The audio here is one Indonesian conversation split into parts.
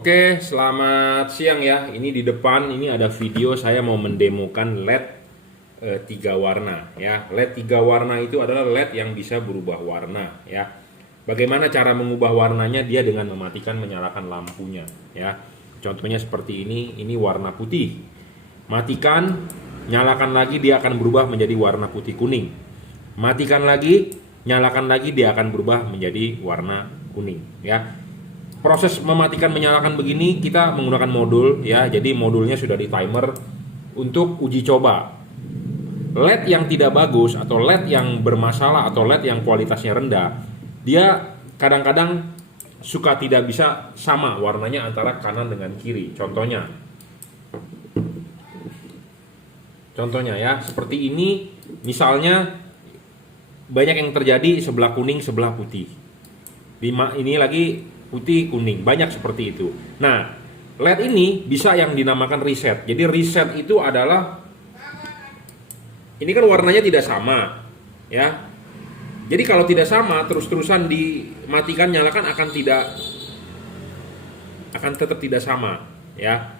Oke, selamat siang ya. Ini di depan ini ada video saya mau mendemokan LED tiga warna ya. LED tiga warna itu adalah LED yang bisa berubah warna ya. Bagaimana cara mengubah warnanya? Dia dengan mematikan menyalakan lampunya ya. Contohnya seperti ini warna putih. Matikan, nyalakan lagi, dia akan berubah menjadi warna putih kuning. Matikan lagi, nyalakan lagi, dia akan berubah menjadi warna kuning ya. Proses mematikan menyalakan begini kita menggunakan modul ya. Jadi modulnya sudah di timer untuk uji coba. LED yang tidak bagus atau LED yang bermasalah atau LED yang kualitasnya rendah, dia kadang-kadang suka tidak bisa sama warnanya antara kanan dengan kiri. Contohnya ya, seperti ini misalnya banyak yang terjadi sebelah kuning, sebelah putih. Ini lagi putih kuning, banyak seperti itu. Nah, LED ini bisa yang dinamakan reset. Jadi reset itu adalah ini kan warnanya tidak sama ya. Jadi kalau tidak sama terus-terusan dimatikan nyalakan akan tetap tidak sama ya.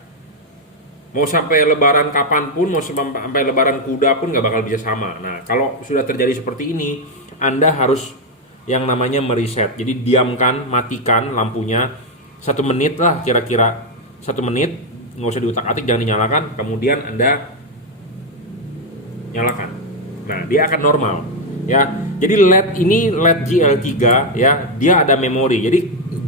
Mau sampai lebaran kapanpun, mau sampai lebaran kuda pun nggak bakal bisa sama. Nah, kalau sudah terjadi seperti ini, Anda harus yang namanya mereset. Jadi diamkan, matikan lampunya 1 menit lah, kira-kira 1 menit, nggak usah diutak-atik, jangan dinyalakan. Kemudian Anda nyalakan. Nah, dia akan normal ya. Jadi LED ini LED GL3 ya, dia ada memori. Jadi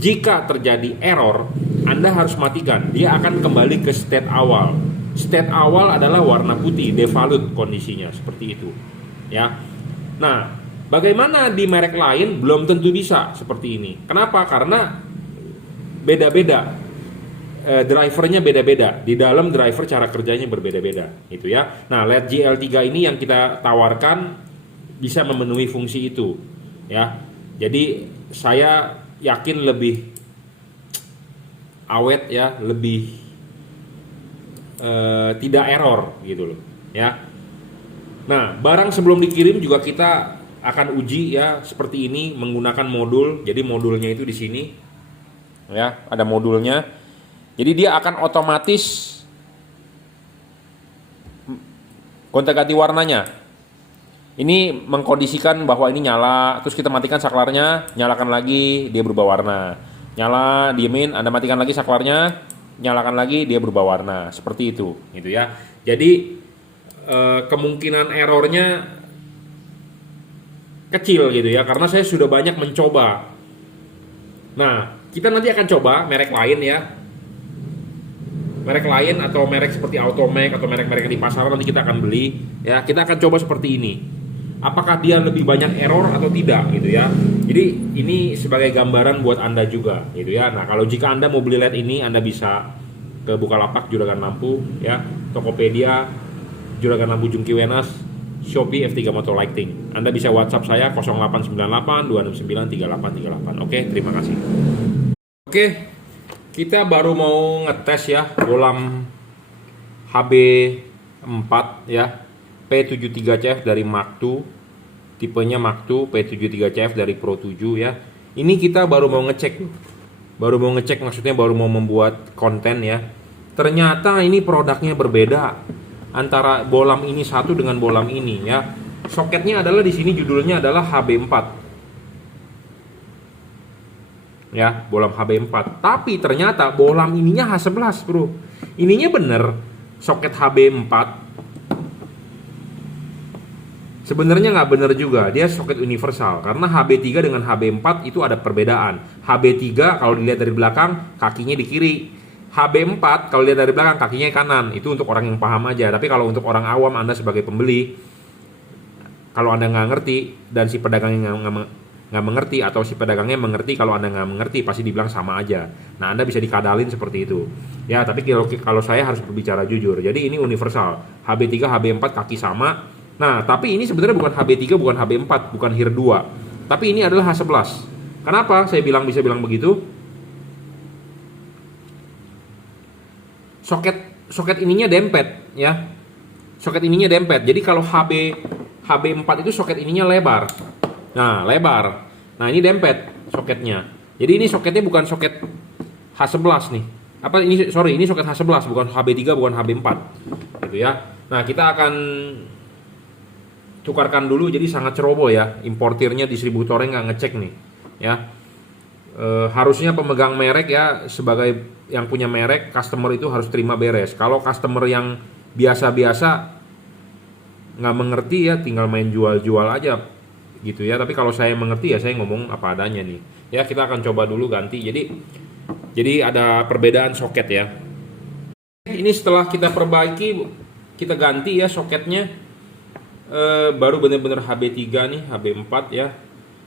jika terjadi error, Anda harus matikan. Dia akan kembali ke state awal. State awal adalah warna putih, default kondisinya seperti itu ya. Nah, bagaimana di merek lain belum tentu bisa seperti ini. Kenapa? Karena beda-beda. Drivernya beda-beda. Di dalam driver cara kerjanya berbeda-beda, gitu ya. Nah, LED GL3 ini yang kita tawarkan bisa memenuhi fungsi itu, ya. Jadi saya yakin lebih awet ya, lebih tidak error gitu loh, ya. Nah, barang sebelum dikirim juga kita akan uji ya seperti ini menggunakan modul. Jadi modulnya itu di sini ya, ada modulnya. Jadi dia akan otomatis gonta-ganti warnanya. Ini mengkondisikan bahwa ini nyala, terus kita matikan saklarnya, nyalakan lagi, dia berubah warna. Nyala, diemin, Anda matikan lagi saklarnya, nyalakan lagi, dia berubah warna. Seperti itu gitu ya. Jadi kemungkinan errornya kecil gitu ya, karena saya sudah banyak mencoba. Nah, kita nanti akan coba merek lain ya. Merek lain atau merek seperti Automac atau merek-merek di pasaran nanti kita akan beli ya. Kita akan coba seperti ini. Apakah dia lebih banyak error atau tidak gitu ya. Jadi ini sebagai gambaran buat Anda juga gitu ya. Nah, kalau jika Anda mau beli LED ini, Anda bisa ke Bukalapak Juragan Lampu ya, Tokopedia Juragan Lampu Jungki Wenas, Shopee F3 Motor Lighting. Anda bisa WhatsApp saya 0898 269 3838. Oke, terima kasih. Oke, kita baru mau ngetes ya bolam HB4 ya, P73CF dari Mark II, tipenya Mark II, P73CF dari Pro 7 ya. Ini kita baru mau ngecek, maksudnya baru mau membuat konten ya. Ternyata ini produknya berbeda antara bolam ini satu dengan bolam ini ya. Soketnya adalah di sini judulnya adalah HB4 ya, bolam HB4. Tapi ternyata bolam ininya H11 bro. Ininya bener soket HB4. Sebenarnya nggak bener juga, dia soket universal. Karena HB3 dengan HB4 itu ada perbedaan. HB3 kalau dilihat dari belakang kakinya di kiri. HB4 kalau dilihat dari belakang kakinya kanan. Itu untuk orang yang paham aja. Tapi kalau untuk orang awam, Anda sebagai pembeli, kalau Anda nggak ngerti dan si pedagangnya nggak mengerti, atau si pedagangnya mengerti kalau Anda nggak mengerti, pasti dibilang sama aja. Nah, Anda bisa dikadalin seperti itu ya. Tapi kalau saya harus berbicara jujur, jadi ini universal, HB3 HB4 kaki sama. Nah, tapi ini sebenarnya bukan HB3, bukan HB4, bukan HIR 2, tapi ini adalah H11. Kenapa saya bisa bilang begitu? Soket ininya dempet ya, soket ininya dempet. Jadi kalau HB4 itu soket ininya lebar. Nah, lebar. Nah, ini dempet soketnya. Jadi ini soketnya bukan soket H11 nih. Apa ini, sorry, ini soket H11 bukan HB3 bukan HB4 gitu ya. Nah, kita akan tukarkan dulu, jadi sangat ceroboh ya, importirnya distributornya nggak ngecek nih ya. Harusnya pemegang merek ya, sebagai yang punya merek, customer itu harus terima beres. Kalau customer yang biasa-biasa nggak mengerti ya, tinggal main jual-jual aja gitu ya. Tapi kalau saya mengerti ya saya ngomong apa adanya nih ya. Kita akan coba dulu ganti. Jadi ada perbedaan soket ya. Ini setelah kita perbaiki, kita ganti ya soketnya, baru bener-bener HB3 nih, HB4 ya.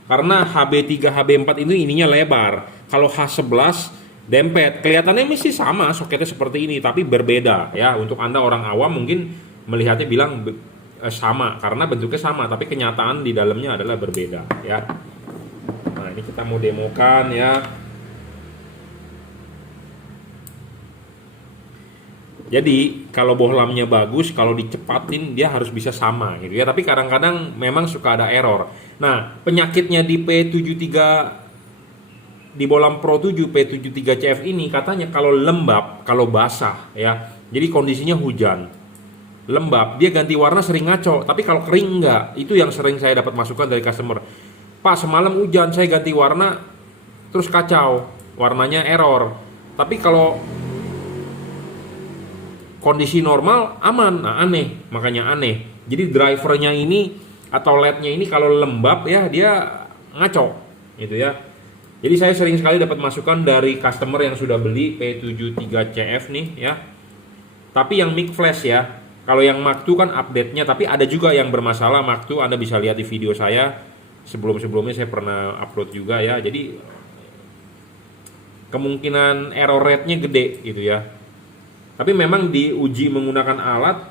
Karena HB3 HB4 itu ininya lebar. Kalau H11 dempet, kelihatannya mesti sama soketnya seperti ini, tapi berbeda ya. Untuk Anda orang awam mungkin melihatnya bilang sama karena bentuknya sama, tapi kenyataan di dalamnya adalah berbeda ya. Nah, ini kita mau demokan ya. Jadi kalau bohlamnya bagus, kalau dicepatin dia harus bisa sama gitu ya. Tapi kadang-kadang memang suka ada error. Nah, penyakitnya di P73, di bohlam Pro 7 P73CF ini katanya kalau lembab, kalau basah ya. Jadi kondisinya hujan, lembab, dia ganti warna sering ngaco. Tapi kalau kering enggak. Itu yang sering saya dapat masukan dari customer. Pak, semalam hujan saya ganti warna terus kacau, warnanya error. Tapi kalau kondisi normal aman. Nah, aneh, makanya aneh. Jadi drivernya ini atau lednya ini kalau lembab ya dia ngaco gitu ya. Jadi saya sering sekali dapat masukan dari customer yang sudah beli P73CF nih ya. Tapi yang mic flash ya. Kalau yang Mark II kan update-nya, tapi ada juga yang bermasalah Mark II. Anda bisa lihat di video saya sebelum-sebelumnya, saya pernah upload juga ya. Jadi kemungkinan error rate-nya gede gitu ya. Tapi memang diuji menggunakan alat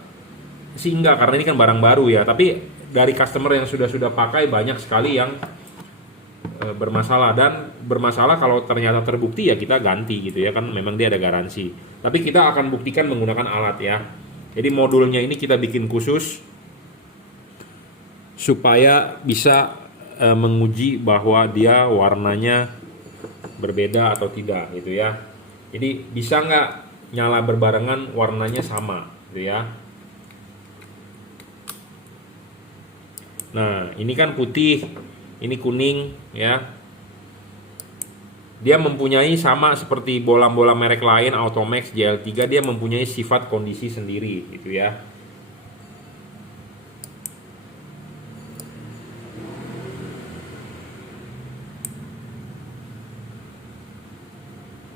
sih enggak, karena ini kan barang baru ya. Tapi dari customer yang sudah pakai banyak sekali yang bermasalah, dan bermasalah kalau ternyata terbukti ya kita ganti gitu ya, kan memang dia ada garansi. Tapi kita akan buktikan menggunakan alat ya. Jadi modulnya ini kita bikin khusus supaya bisa menguji bahwa dia warnanya berbeda atau tidak gitu ya. Jadi bisa nggak nyala berbarengan warnanya sama gitu ya. Nah, ini kan putih, ini kuning ya. Dia mempunyai sama seperti bolam-bolam merek lain, Automax, JL3, dia mempunyai sifat kondisi sendiri gitu ya.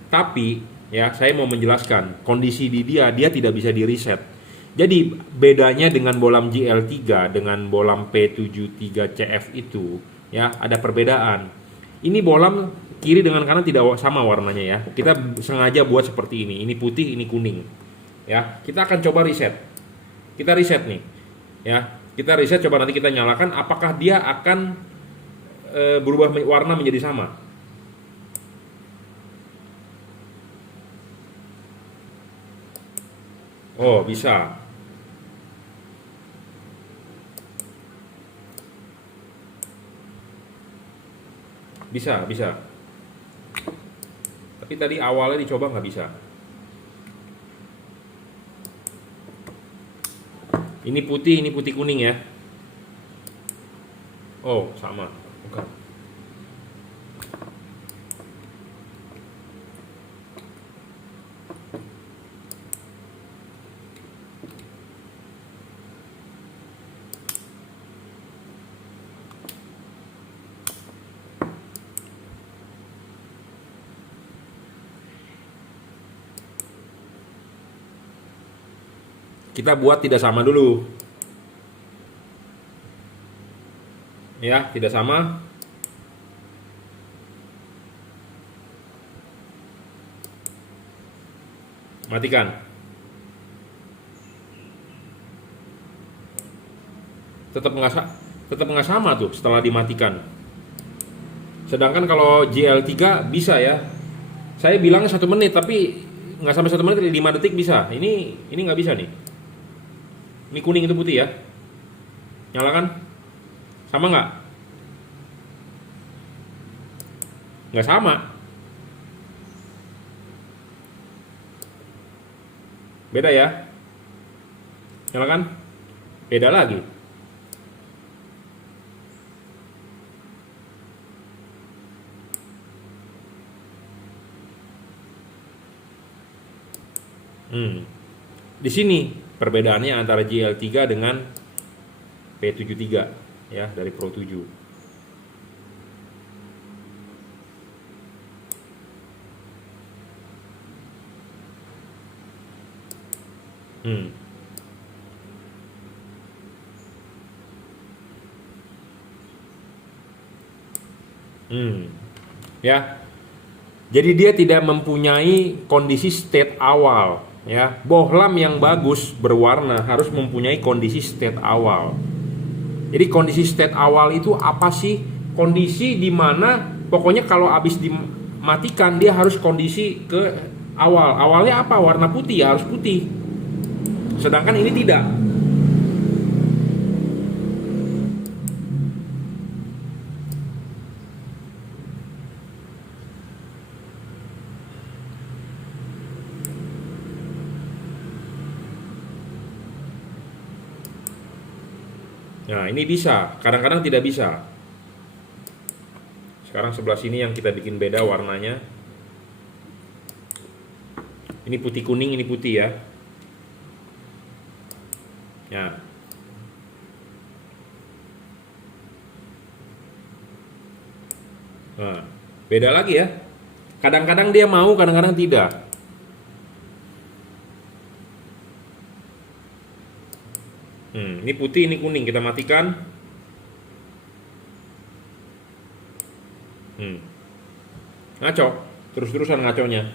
Tapi ya, saya mau menjelaskan kondisi di dia tidak bisa di reset. Jadi bedanya dengan bolam JL3 dengan bolam P73CF itu ya, ada perbedaan. Ini bolam kiri dengan kanan tidak sama warnanya ya. Kita sengaja buat seperti ini. Ini putih, ini kuning. Ya, kita akan coba reset. Kita reset nih. Ya, kita reset, coba nanti kita nyalakan apakah dia akan berubah warna menjadi sama. Oh, bisa. Bisa. Tapi tadi awalnya dicoba nggak bisa. Ini putih kuning ya. Oh, sama. Bukan. Kita buat tidak sama dulu. Ya, tidak sama. Matikan. Tetap nggak sama tuh setelah dimatikan. Sedangkan kalau JL3 bisa ya. Saya bilangnya 1 menit, tapi nggak sampai 1 menit, 5 detik bisa. Ini nggak bisa nih. Ini kuning itu putih ya. Nyalakan. Sama nggak? Nggak sama. Beda ya. Nyalakan. Beda lagi. Di sini perbedaannya antara JL3 dengan P73 ya, dari Pro 7. Ya. Jadi dia tidak mempunyai kondisi state awal ya. Bohlam yang bagus berwarna harus mempunyai kondisi state awal. Jadi kondisi state awal itu apa sih? Kondisi di mana pokoknya kalau habis dimatikan dia harus kondisi ke awal. Awalnya apa? Warna putih ya, harus putih. Sedangkan ini tidak. Nah, ini bisa, kadang-kadang tidak bisa. Sekarang sebelah sini yang kita bikin beda warnanya. Ini putih kuning, ini putih ya. Ya. Nah, beda lagi ya. Kadang-kadang dia mau, kadang-kadang tidak. Ini putih, ini kuning, kita matikan. Ngaco, terus-terusan ngaconya.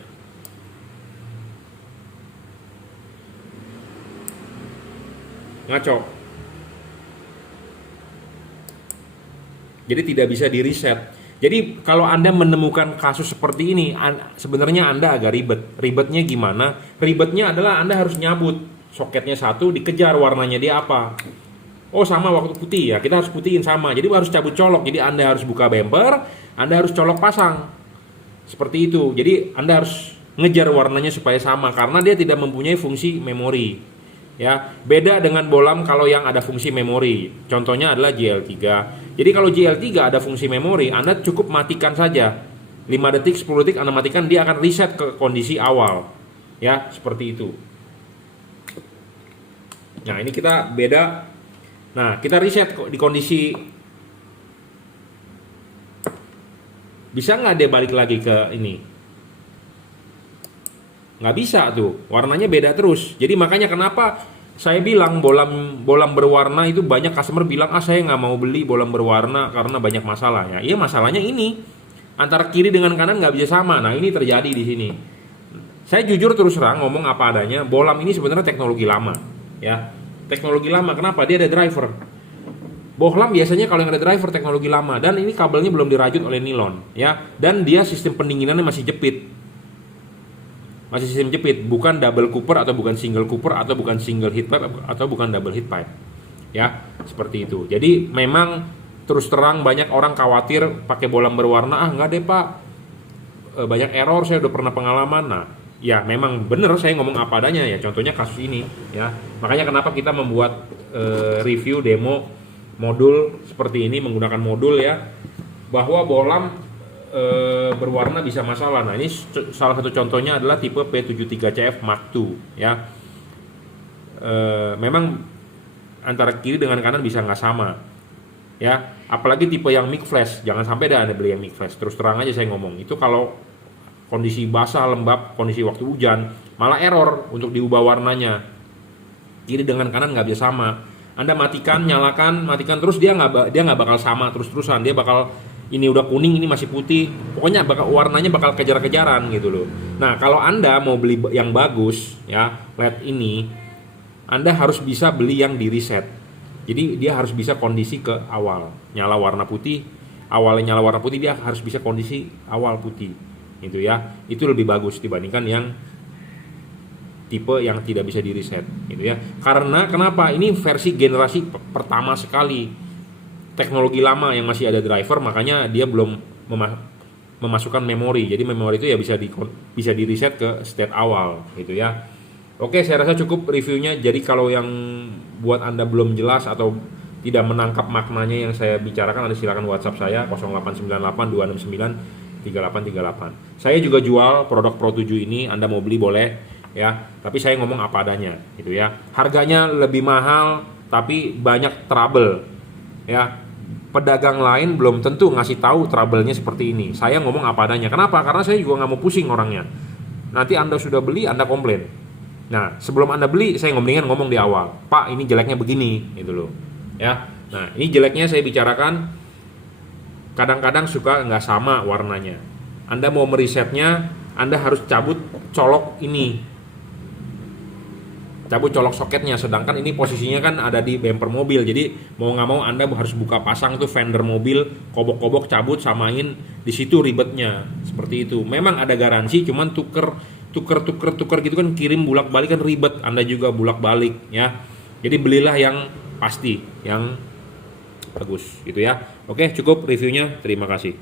Ngaco. Jadi tidak bisa di reset. Jadi kalau Anda menemukan kasus seperti ini, sebenarnya Anda agak ribet. Ribetnya gimana? Ribetnya adalah Anda harus nyabut soketnya satu, dikejar warnanya dia apa. Oh sama waktu putih ya, kita harus putihin sama. Jadi harus cabut colok. Jadi Anda harus buka bumper, Anda harus colok pasang. Seperti itu. Jadi Anda harus ngejar warnanya supaya sama karena dia tidak mempunyai fungsi memori. Ya, beda dengan bohlam kalau yang ada fungsi memori. Contohnya adalah JL3. Jadi kalau JL3 ada fungsi memori, Anda cukup matikan saja. 5 detik, 10 detik Anda matikan, dia akan reset ke kondisi awal. Ya, seperti itu. Nah, ini kita beda. Nah, kita reset di kondisi. Bisa nggak dia balik lagi ke ini? Nggak bisa tuh, warnanya beda terus. Jadi makanya kenapa saya bilang bohlam berwarna itu banyak customer bilang, saya nggak mau beli bohlam berwarna karena banyak masalah ya. Iya, masalahnya ini antara kiri dengan kanan nggak bisa sama. Nah, ini terjadi di sini. Saya jujur terus terang ngomong apa adanya, bohlam ini sebenarnya teknologi lama ya. Teknologi lama, kenapa? Dia ada driver. Bohlam biasanya kalau yang ada driver teknologi lama, dan ini kabelnya belum dirajut oleh nilon ya, dan dia sistem pendinginannya masih jepit. Masih sistem jepit, bukan double cooper atau bukan single cooper atau bukan single heat pipe atau bukan double heat pipe. Ya, seperti itu. Jadi memang terus terang banyak orang khawatir pakai bohlam berwarna, nggak deh Pak. Banyak error, saya udah pernah pengalaman. Nah, ya memang bener saya ngomong apa adanya ya. Contohnya kasus ini ya. Makanya kenapa kita membuat review demo modul seperti ini menggunakan modul ya, bahwa bohlam berwarna bisa masalah. Nah, ini salah satu contohnya adalah tipe P73CF Mark II ya. Memang antara kiri dengan kanan bisa nggak sama ya, apalagi tipe yang mic flash. Jangan sampai Anda beli yang mic flash. Terus terang aja saya ngomong, itu kalau kondisi basah, lembab, kondisi waktu hujan malah error untuk diubah warnanya. Kiri dengan kanan nggak bisa sama. Anda matikan, nyalakan, matikan terus, dia nggak bakal sama terus-terusan. Dia bakal, ini udah kuning, ini masih putih. Pokoknya warnanya bakal kejar-kejaran gitu loh. Nah, kalau Anda mau beli yang bagus ya, LED ini, Anda harus bisa beli yang di reset. Jadi dia harus bisa kondisi ke awal. Nyala warna putih, awalnya nyala warna putih, dia harus bisa kondisi awal putih. Gitu ya. Itu lebih bagus dibandingkan yang tipe yang tidak bisa di reset gitu ya. Karena kenapa? Ini versi generasi pertama sekali. Teknologi lama yang masih ada driver, makanya dia belum memasukkan memori. Jadi memori itu ya bisa di reset ke state awal gitu ya. Oke, saya rasa cukup reviewnya. Jadi kalau yang buat Anda belum jelas atau tidak menangkap maknanya yang saya bicarakan, Anda silakan WhatsApp saya 0898 269 3838. Saya juga jual produk Pro 7 ini, Anda mau beli boleh ya. Tapi saya ngomong apa adanya gitu ya. Harganya lebih mahal tapi banyak trouble ya. Pedagang lain belum tentu ngasih tahu trouble-nya seperti ini. Saya ngomong apa adanya. Kenapa? Karena saya juga nggak mau pusing orangnya. Nanti Anda sudah beli, Anda komplain. Nah, sebelum Anda beli, saya ngomong di awal, Pak, ini jeleknya begini, gitu loh. Ya, nah ini jeleknya saya bicarakan. Kadang-kadang suka nggak sama warnanya. Anda mau merisetnya, Anda harus cabut colok ini, cabut colok soketnya. Sedangkan ini posisinya kan ada di bumper mobil, jadi mau nggak mau Anda harus buka pasang tuh fender mobil, kobok-kobok, cabut, samain. Di situ ribetnya seperti itu. Memang ada garansi, cuman tuker gitu kan, kirim bolak-balik kan ribet, Anda juga bolak-balik ya. Jadi belilah yang pasti, yang bagus gitu ya. Oke, cukup reviewnya, terima kasih.